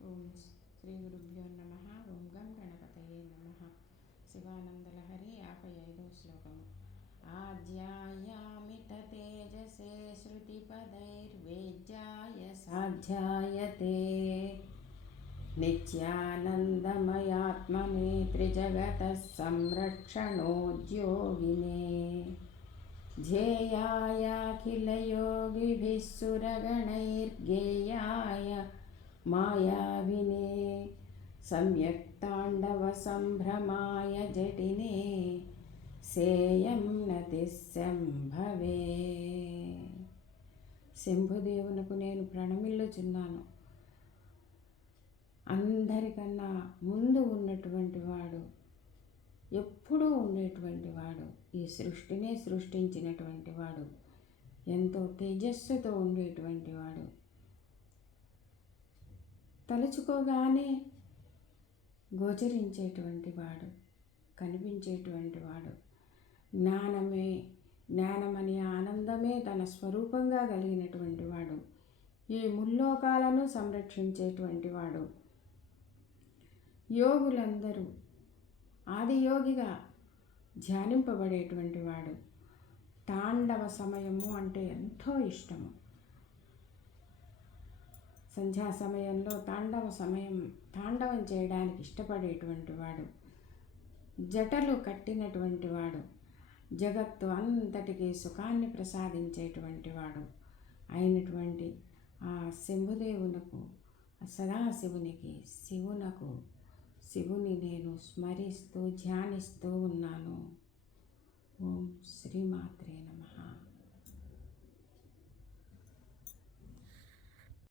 ఓం శ్రీ గురుభ్యో నమ. ఓం గం గణపతయే నమ. శివానందలహరి 55వ శ్లోకము. ఆజ్యాయామిత తేజసే శృతిపదైర్వేద్యాయ సాధ్యాయతే నిత్యానందమయాత్మనే త్రిజగతః సంరక్షణోద్యోగినే ధ్యేయాయాఖిలయోగిభిः సురగణైర్గేయాయ మాయావినే సంయక్తాండవసంభ్రమాయ జటినే సేయం నతి సంభవే. శంభుదేవునకు నేను ప్రణమిల్లుచున్నాను. అందరికన్నా ముందు ఉన్నటువంటి వాడు, ఎప్పుడూ ఉండేటువంటి వాడు, ఈ సృష్టినే సృష్టించినటువంటి వాడు, ఎంతో తేజస్సుతో ఉండేటువంటి వాడు, తలుచుకోగానే గోచరించేటువంటి వాడు, కనిపించేటువంటి వాడు, జ్ఞానమని ఆనందమే తన స్వరూపంగా కలిగినటువంటి వాడు, ఈ ముల్లోకాలను సంరక్షించేటువంటి వాడు, యోగులందరూ ఆదియోగిగా ధ్యానింపబడేటువంటి వాడు. తాండవ సమయము అంటే ఎంతో ఇష్టము. సంధ్యా సమయంలో తాండవం చేయడానికి ఇష్టపడేటువంటి వాడు, జటలు కట్టినటువంటి వాడు, జగత్తు అంతటికీ సుఖాన్ని ప్రసాదించేటువంటి వాడు అయినటువంటి ఆ శంభుదేవునకు, సదాశివునికి, శివుని నేను స్మరిస్తూ ధ్యానిస్తూ ఉన్నాను. ఓం శ్రీమాత్రే నమః.